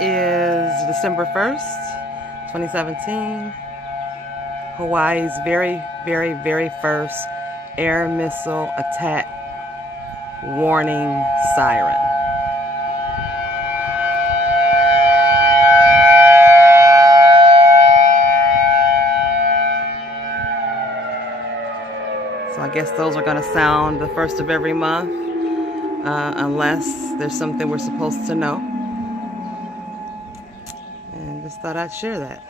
is December 1st, 2017. Hawaii's very first air missile attack warning siren. So I guess those are going to sound the first of every month, unless there's something we're supposed to know. And just thought I'd share that.